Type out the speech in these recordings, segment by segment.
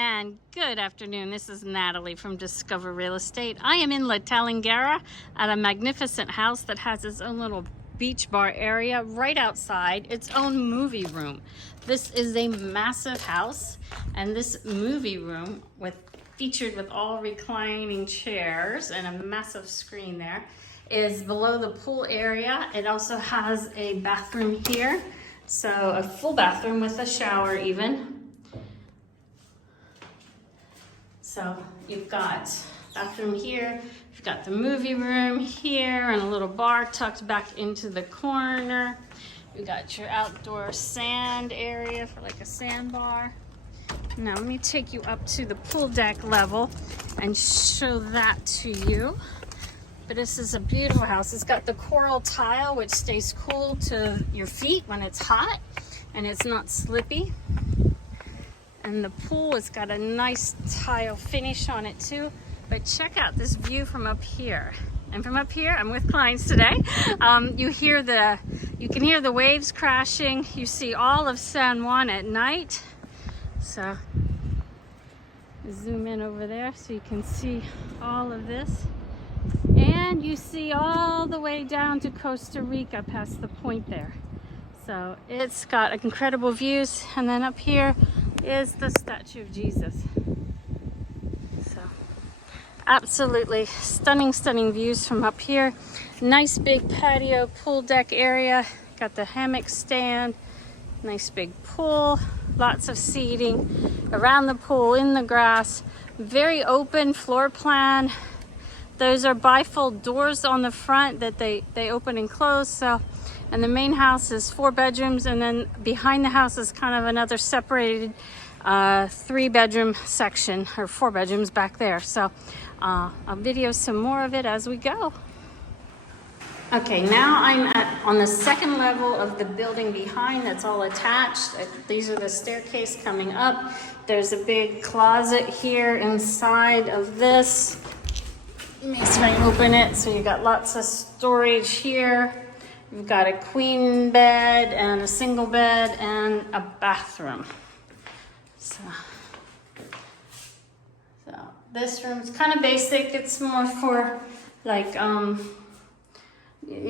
And good afternoon. This is Natalie from Discover Real Estate. I am in La Talanguera at a magnificent house that has its own little beach bar area right outside, its own movie room. This is a massive house, and this movie room featured with all reclining chairs and a massive screen there is below the pool area. It also has a bathroom here, so a full bathroom with a shower even. So you've got bathroom here, you've got the movie room here, and a little bar tucked back into the corner. You got your outdoor sand area for like a sandbar. Now let me take you up to the pool deck level and show that to you. But this is a beautiful house. It's got the coral tile, which stays cool to your feet when it's hot, and it's not slippy. And the pool has got a nice tile finish on it too. But check out this view from up here. And from up here, I'm with clients today. You can hear the waves crashing. You see all of San Juan at night. So zoom in over there so you can see all of this. And you see all the way down to Costa Rica past the point there. So it's got incredible views. And then up here is the statue of Jesus. So absolutely stunning views from up here. Nice big patio pool deck area. Got the hammock stand, nice big pool, lots of seating around the pool, in the grass. Very open floor plan. Those are bifold doors on the front that they open and close. So, and the main house is 4 bedrooms, and then behind the house is kind of another separated 3-bedroom section, or 4 bedrooms back there. So I'll video some more of it as we go. Okay, now I'm on the second level of the building behind that's all attached. These are the staircase coming up. There's a big closet here inside of this. Let me try and open it. So you got lots of storage here. You've got a queen bed and a single bed and a bathroom. So this room's kind of basic. It's more for like, you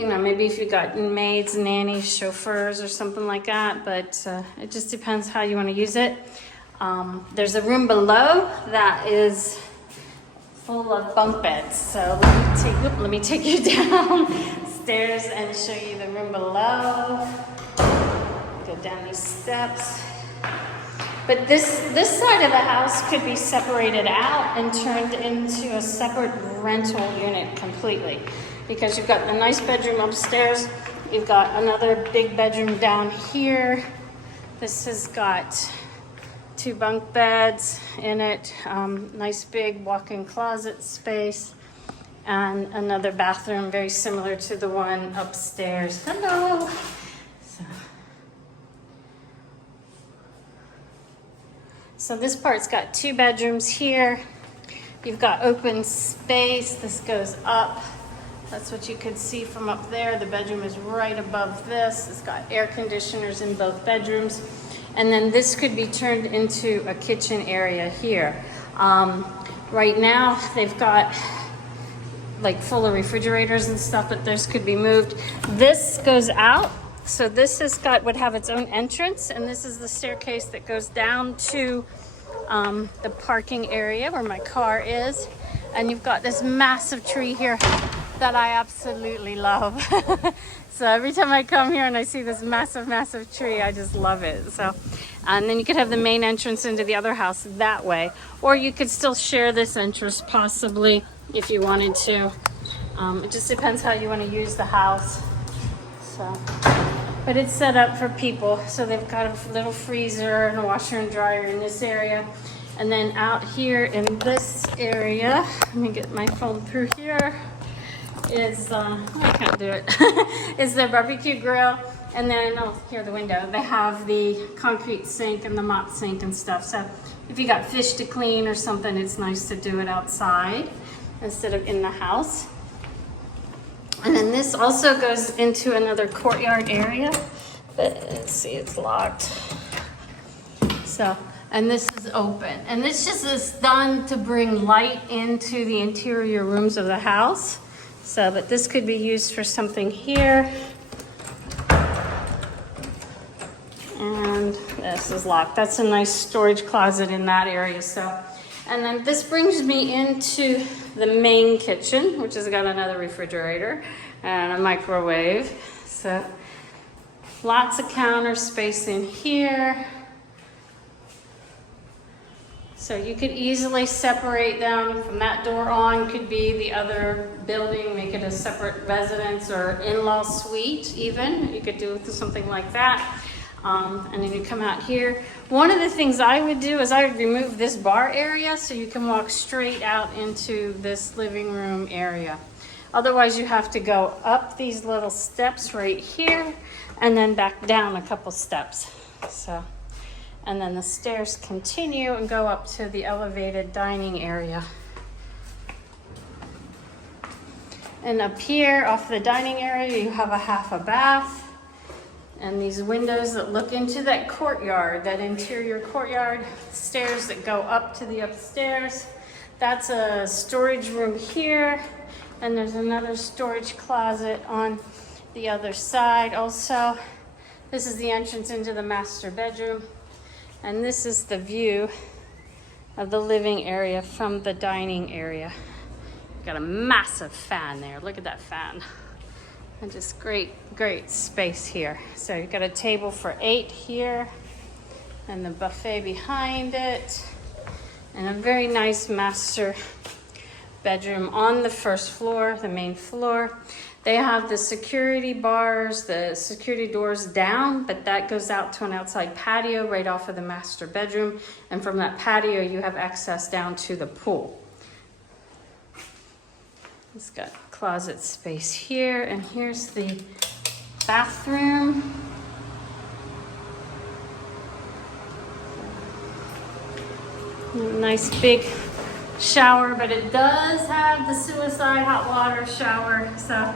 know, maybe if you got maids, nannies, chauffeurs or something like that, but it just depends how you want to use it. There's a room below that is full of bunk beds. So let me take you downstairs and show you the room below. Go down these steps. But this side of the house could be separated out and turned into a separate rental unit completely, because you've got the nice bedroom upstairs. You've got another big bedroom down here. This has got 2 bunk beds in it, nice big walk-in closet space, and another bathroom very similar to the one upstairs. Hello. So this part's got 2 bedrooms here. You've got open space. This goes up. That's what you could see from up there. The bedroom is right above this. It's got air conditioners in both bedrooms. And then this could be turned into a kitchen area here. Right now, they've got like full of refrigerators and stuff, but this could be moved. This goes out. So this would have its own entrance, and this is the staircase that goes down to the parking area where my car is. And you've got this massive tree here that I absolutely love. So every time I come here and I see this massive tree, I just love it. So, and then you could have the main entrance into the other house that way, or you could still share this entrance possibly if you wanted to. It just depends how you want to use the house. So, but it's set up for people. So they've got a little freezer and a washer and dryer in this area. And then out here in this area, let me get my phone through here, is, I can't do it, is the barbecue grill. And then, oh, here the window, they have the concrete sink and the mop sink and stuff. So if you got fish to clean or something, it's nice to do it outside instead of in the house. And then this also goes into another courtyard area, but let's see, it's locked. So And this is open. And this just is done to bring light into the interior rooms of the house. So, but this could be used for something here. And this is locked. That's a nice storage closet in that area. So, and then this brings me into the main kitchen, which has got another refrigerator and a microwave. So lots of counter space in here. So you could easily separate them. From that door on could be the other building, make it a separate residence or in-law suite even. You could do something like that. And then you come out here. One of the things I would do is I would remove this bar area so you can walk straight out into this living room area. Otherwise you have to go up these little steps right here and then back down a couple steps. So, and then the stairs continue and go up to the elevated dining area. And up here off the dining area you have a half a bath. And these windows that look into that courtyard, that interior courtyard, stairs that go up to the upstairs. That's a storage room here. And there's another storage closet on the other side also. This is the entrance into the master bedroom. And this is the view of the living area from the dining area. Got a massive fan there. Look at that fan. And just great space here. So you've got a table for 8 here and the buffet behind it. And a very nice master bedroom on the first floor, the main floor. They have the security bars, the security doors down, but that goes out to an outside patio right off of the master bedroom. And from that patio, you have access down to the pool. It's got closet space here, and here's the bathroom. Nice big shower, but it does have the suicide hot water shower, so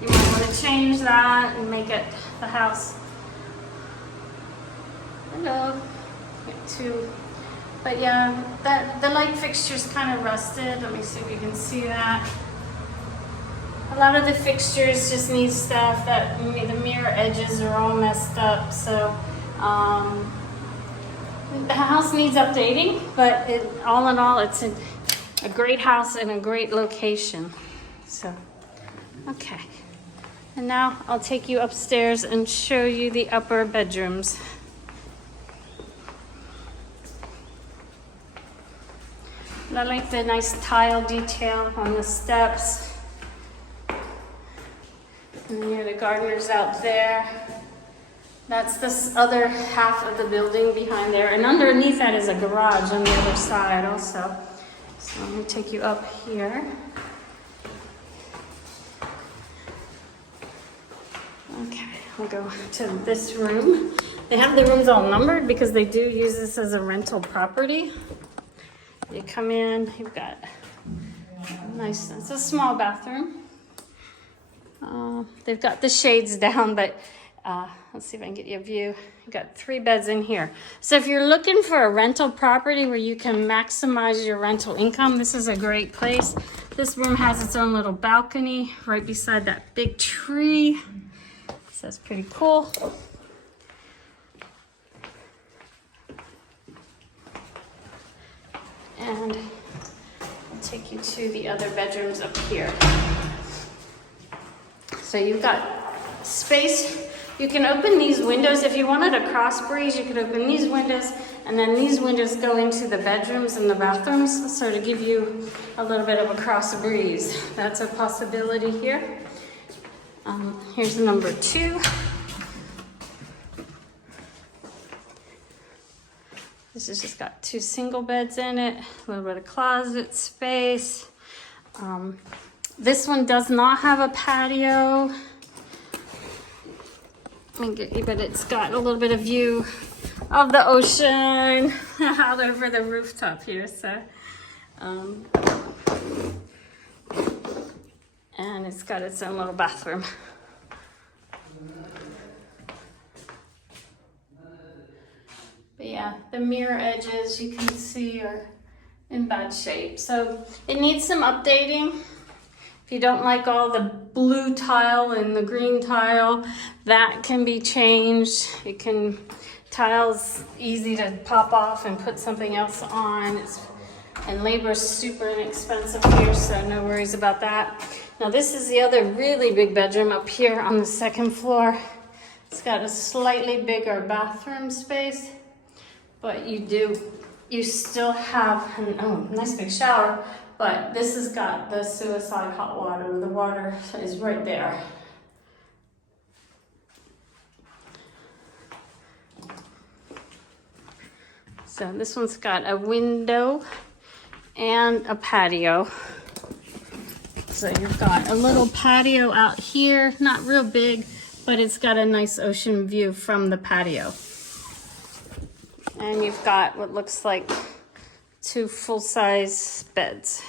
you might want to change that and make it the house. Hello. Get two. But yeah, the light fixture's kind of rusted. Let me see if you can see that. A lot of the fixtures just need stuff. That the mirror edges are all messed up. So the house needs updating, but all in all, it's a great house and a great location. So, okay. And now I'll take you upstairs and show you the upper bedrooms. I like the nice tile detail on the steps. And then the gardener's out there. That's this other half of the building behind there. And underneath that is a garage on the other side also. So let me take you up here. Okay, we'll go to this room. They have the rooms all numbered because they do use this as a rental property. You come in, you've got nice, it's a small bathroom. They've got the shades down, but let's see if I can get you a view. You've got 3 beds in here. So if you're looking for a rental property where you can maximize your rental income, this is a great place. This room has its own little balcony right beside that big tree. So that's pretty cool. And I'll take you to the other bedrooms up here. So you've got space. You can open these windows. If you wanted a cross breeze, you could open these windows, and then these windows go into the bedrooms and the bathrooms, so to give you a little bit of a cross breeze. That's a possibility here. Here's number 2. This has just got 2 single beds in it, a little bit of closet space. This one does not have a patio. But it's got a little bit of view of the ocean out over the rooftop here. So, and it's got its own little bathroom. But yeah, the mirror edges you can see are in bad shape. So it needs some updating. If you don't like all the blue tile and the green tile, that can be changed. Tile's easy to pop off and put something else on. And labor is super inexpensive here, so no worries about that. Now this is the other really big bedroom up here on the second floor. It's got a slightly bigger bathroom space, but you still have a nice big shower, but this has got the suicide hot water. The water is right there. So this one's got a window and a patio. So you've got a little patio out here, not real big, but it's got a nice ocean view from the patio. And you've got what looks like 2 full-size beds,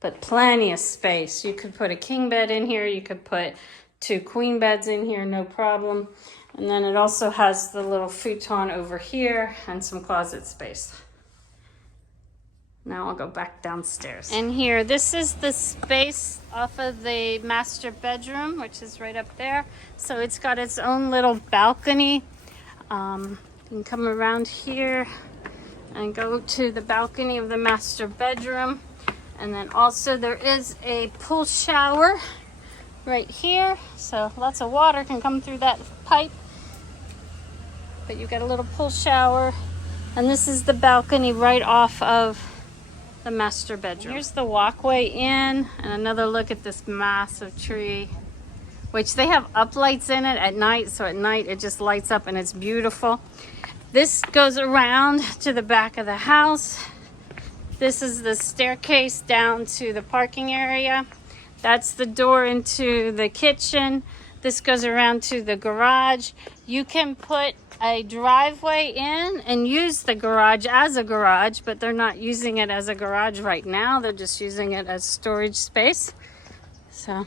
but plenty of space. You could put a king bed in here, you could put 2 queen beds in here, no problem. And then it also has the little futon over here and some closet space. Now I'll go back downstairs. And here, this is the space off of the master bedroom, which is right up there. So it's got its own little balcony. You can come around here and go to the balcony of the master bedroom. And then also there is a pool shower right here. So lots of water can come through that pipe. But you've got a little pool shower. And this is the balcony right off of the master bedroom. Here's the walkway in, and another look at this massive tree, which they have uplights in it at night, so at night it just lights up and it's beautiful. This goes around to the back of the house. This is the staircase down to the parking area. That's the door into the kitchen. This goes around to the garage. You can put a driveway in and use the garage as a garage, but they're not using it as a garage right now. They're just using it as storage space. So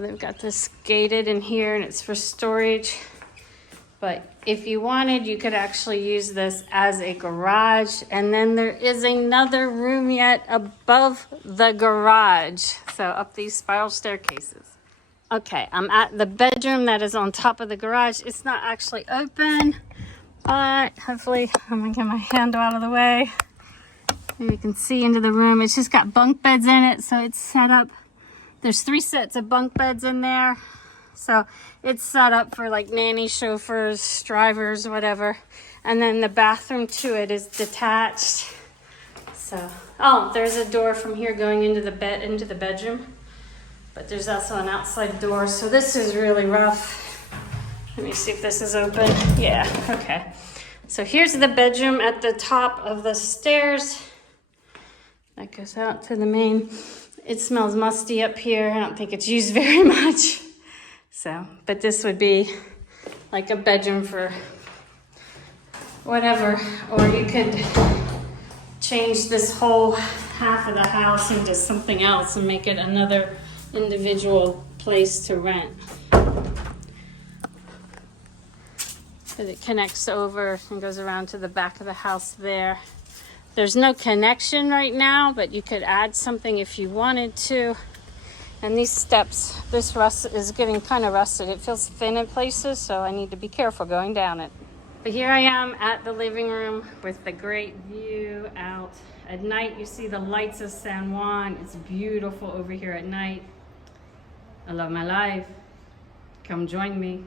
they've got this gated in here and it's for storage. But if you wanted, you could actually use this as a garage. And then there is another room yet above the garage. So up these spiral staircases. Okay, I'm at the bedroom that is on top of the garage. It's not actually open, but hopefully I'm gonna get my hand out of the way. Maybe you can see into the room. It's just got bunk beds in it, so it's set up. There's 3 sets of bunk beds in there. So it's set up for like nanny, chauffeurs, drivers, whatever. And then the bathroom to it is detached. So, there's a door from here going into the bedroom. But there's also an outside door. So this is really rough. Let me see if this is open. Yeah, okay. So here's the bedroom at the top of the stairs. That goes out to the main. It smells musty up here. I don't think it's used very much. So, but this would be like a bedroom for whatever, or you could change this whole half of the house into something else and make it another individual place to rent. But it connects over and goes around to the back of the house there. There's no connection right now, but you could add something if you wanted to. And these steps, this rust is getting kind of rusted. It feels thin in places, so I need to be careful going down it. But here I am at the living room with the great view out. At night, you see the lights of San Juan. It's beautiful over here at night. I love my life. Come join me.